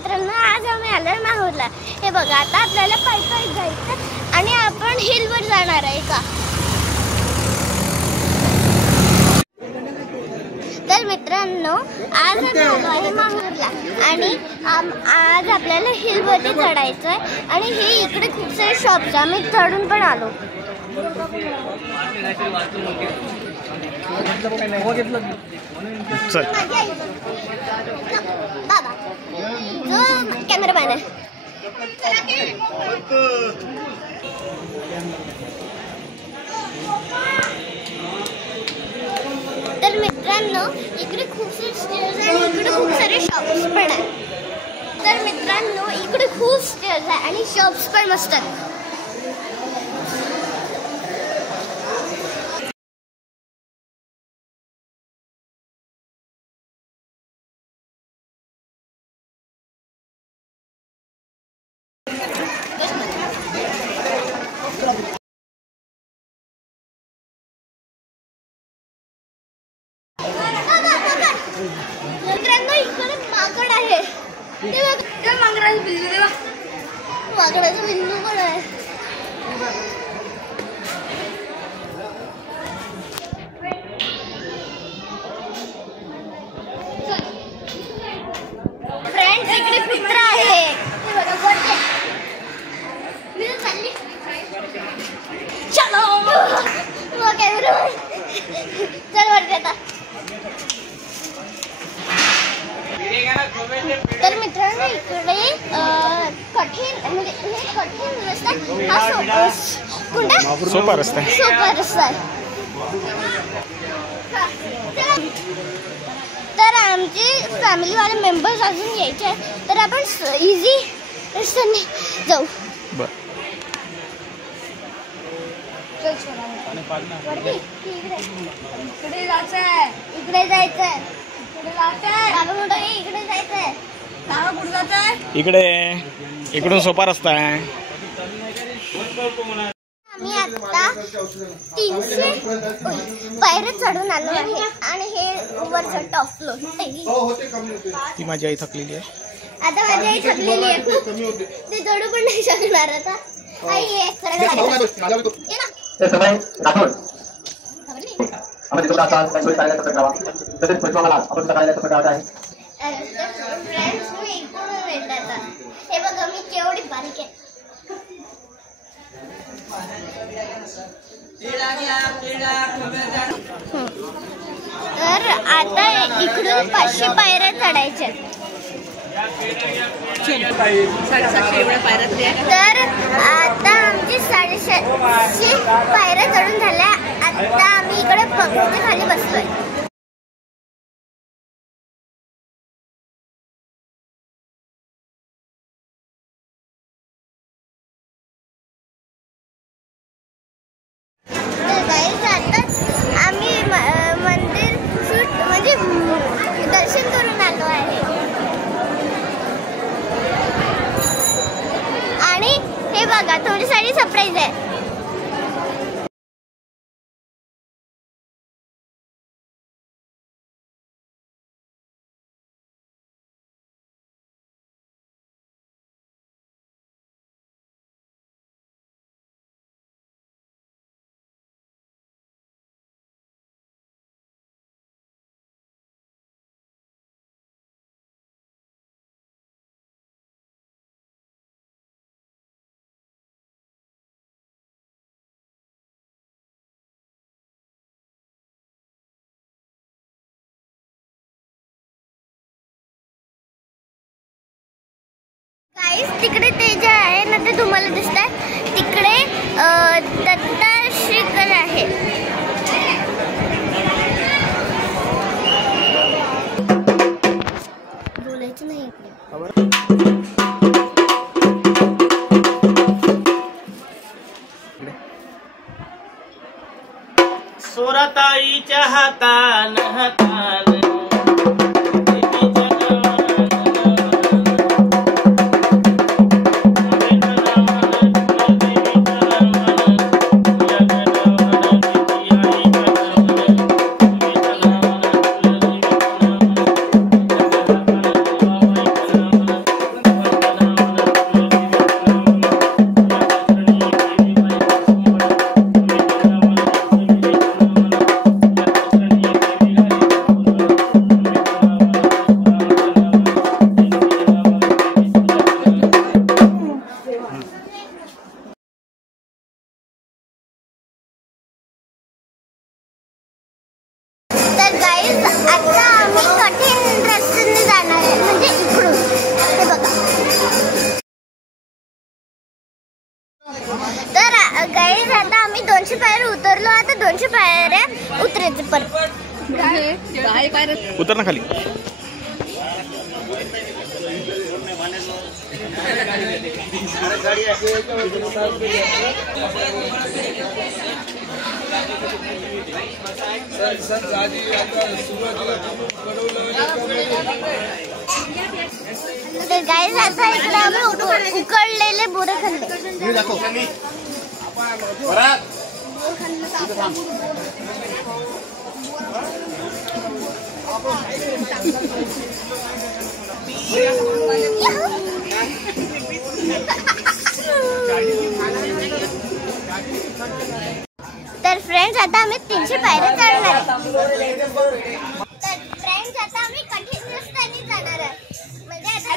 मित्रांनो, आज आम्ही आलोय माहूरला। हे बघा, आता आपल्याला पायी पायी जायचं आणि आपण हिलवर जाणार आहे का। तर मित्रांनो, आज आम्ही आलो आहे माहूरला आणि आज आपल्याला हिलवरती चढायचं आहे आणि हे इकडे खूप सारे शॉप्स आम्ही चढून पण आलो। बाबा जो कॅमेरामॅन आहे। तर मित्रांनो, इकडे खूप सारे स्टेअर्स आणि इकडे खूप सारे शॉप्स पण आहेत। तर मित्रांनो, इकडे खूप स्टेअर्स आहे आणि शॉप्स पण मस्त आहेत। मित्रांनो, इकडे माकड आहे। ते बघा, माकडाचं पिल्लू, माकडाचं पिल्लू पण आहे। फ्रेंड्स, इकडे कुत्रा आहे। ते बघा, मी चालली, चलो कॅमेरा चल वरती आता। तर मित्रांनो, इकडे कठीण म्हणजे हे कठीण रस्ता हा सोपा रस्ता आहे। तर आमचे फॅमिलीवाले मेंबर्स अजून यायचे आहेत, तर आपण इझी रस्त्याने जाऊ। इकडे जायचंय, इकडे जायचंय, इकडे जायचंय। इकडे इकडून सोपा रस्ता आहे। आम्ही आता 300 पायऱ्या चढून आलो आहे आणि हे वरचं टॉप फ्लोर। ती माझी आई थकलेली आहे। आता माझी आई थकलेली आहे, ते चढू पण नाही शकणार आता। आई ये हे बघा, मी केवढी बारीक आहे। तर आता इकडून 500 पायऱ्या चढायच्या। तर आता आमची 750 पायऱ्या चढून झाल्या। आता आम्ही इकडे पंख्याच्या खाली बसलोय। आम्ही मंदिर म्हणजे दर्शन करून आलो आहे आणि हे बघा, तुमच्यासाठी सरप्राईज आहे। तिकडे ते जे आहे ना, ते तुम्हाला दिसतंय तिकडे दत्ताश्रीकर आहे। बोलायचं नाही इकडे। सुरताईच्या हातान हातान 200 पायऱ्या उतरायचं परत. उतर ना खाली. तर गाईज आता इकडे आम्ही उकडलेले बोरं खाल्ले. तर फ्रेंड्स आता आम्ही 300 पायऱ्या चढणार आहे. तर फ्रेंड्स आता आम्ही कंटिन्युअस त्यांनी जाणार आहे. म्हणजे आता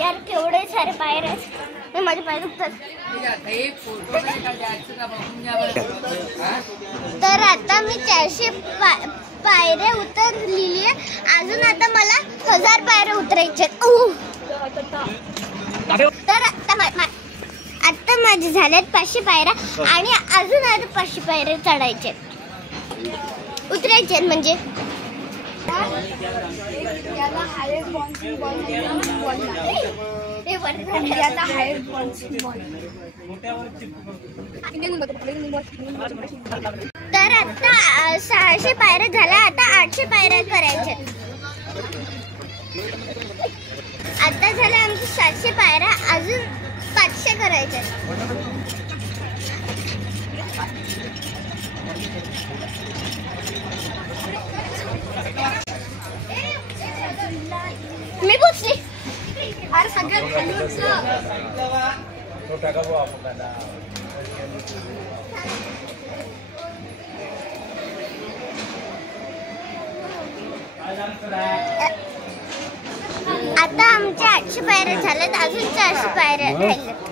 यार केवढे सारे पायऱ्या आहेत. माझे पाय दुखतात. तर आता मी 400 पायऱ्या उतरलेली आहे. अजून आता मला 1000 पायऱ्या उतरायचे. तर आता माझे झाल्यात 500 पायऱ्या आणि अजून आता 500 पायऱ्या चढायचे उतरायचे म्हणजे. तर आता 600 पायऱ्या झाल्या. आता 800 पायऱ्या करायच्या. आता झाल्या आमच्या 700 पायऱ्या. अजून 500 करायच्या. मी पोचली. अरे सगळ्यात खाली आता आमच्या 800 पायऱ्या झाल्यात. अजून 400 पायऱ्या राहिल्यात.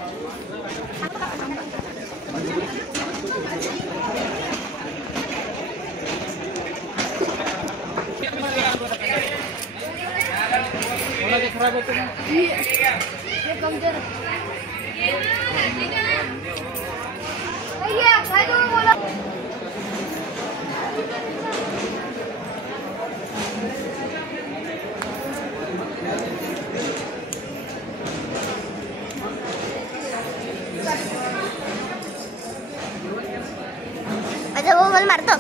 माझा भाऊ मला मारतो.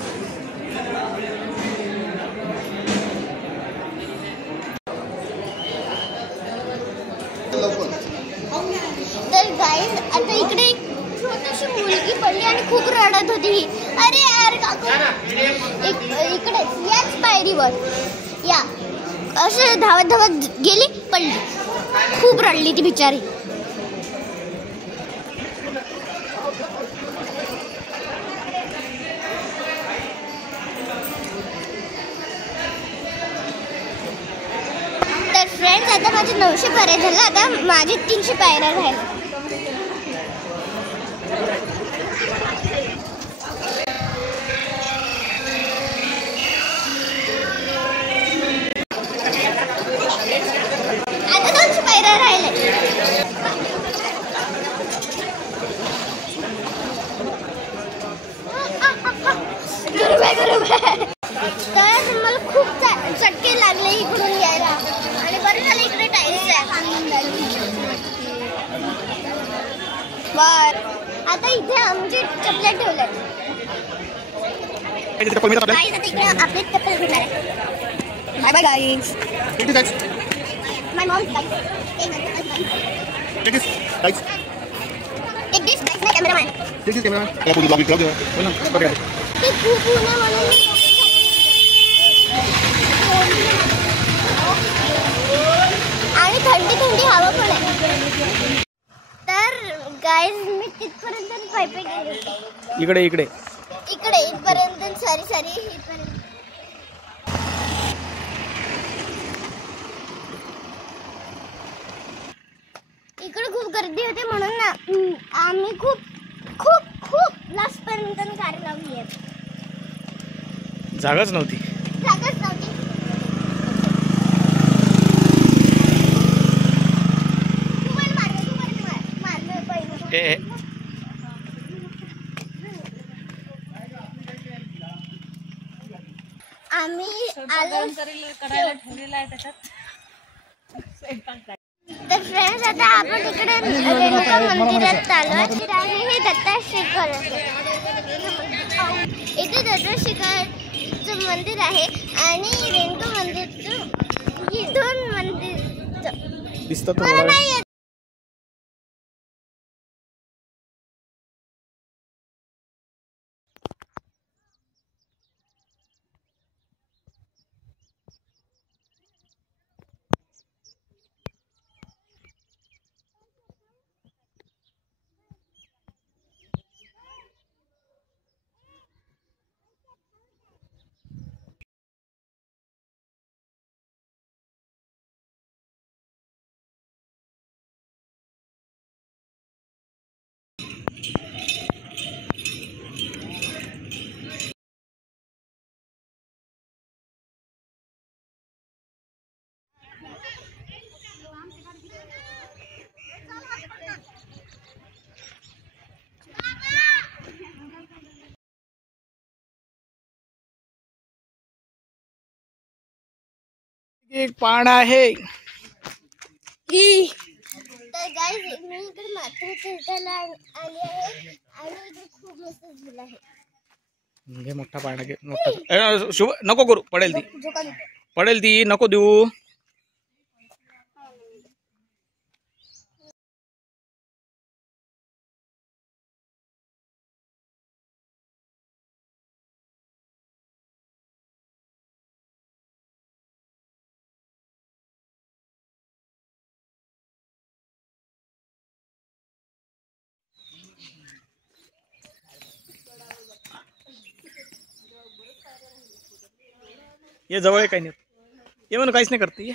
तर गाईज आता इकडे एक छोटीशी मुलगी पडली आणि खूप रडत होती. अरे यार काकू इकडे याच पायरीवर या असे धावत धावत गेली, पडली. खूप रडली ती बिचारी. तर फ्रेंड्स आता माझे 900 पायऱ्या झाल्या. आता माझे 300 पायऱ्या राहिल्या. आता 200 पायऱ्या राहिल्या. तर मला खूप चटके लागले इकडून यायला आणि बरं झालं इकडे टाईल्स आहे. बर आता इथे आमची चपल्या ठेवल्यात. इकडे आपली चप्पल भेटणार आहे. Bye bye guys. My mom एक दिस नाही कॅमेरामॅन. ते खूप ऊन आहे म्हणून आणि थंडी थंडी हवा पण आहे. तर गाईज मी तिथपर्यंत पायपे गेले. इकडे इकडे इकडे इथपर्यंत सारी इथपर्यंत. इकडे खूप गर्दी होती म्हणून आम्ही खूप खूप खूप लास्ट इथपर्यंत कार लावली आहे. जागाच नव्हती. जागाच नव्हती. ए आम्ही आलो करायला ठेवलेला आहे त्याच्यात. तर फ्रेंड्स आता आपण इकडे रेणुका मंदिरात आलो आहे. हे दत्ता शिखर इथे दत्ता शिखरचं मंदिर आहे आणि रेणुका मंदिरचं इथून मंदिर दिसतं मला थोडं. नाही येत. एक पाण आहे. तर गाईज मी इकडे मात्र तीर्थाला आली आहे आणि इथे खूप मस्त झुला आहे. घे मोठा पाळणा घे. मोठा शुभ नको करू. पडेल ती. झोका देतो. पडेल ती. नको देऊ. ये जवळ काही नाही. ये म्हणून काहीच नाही करते.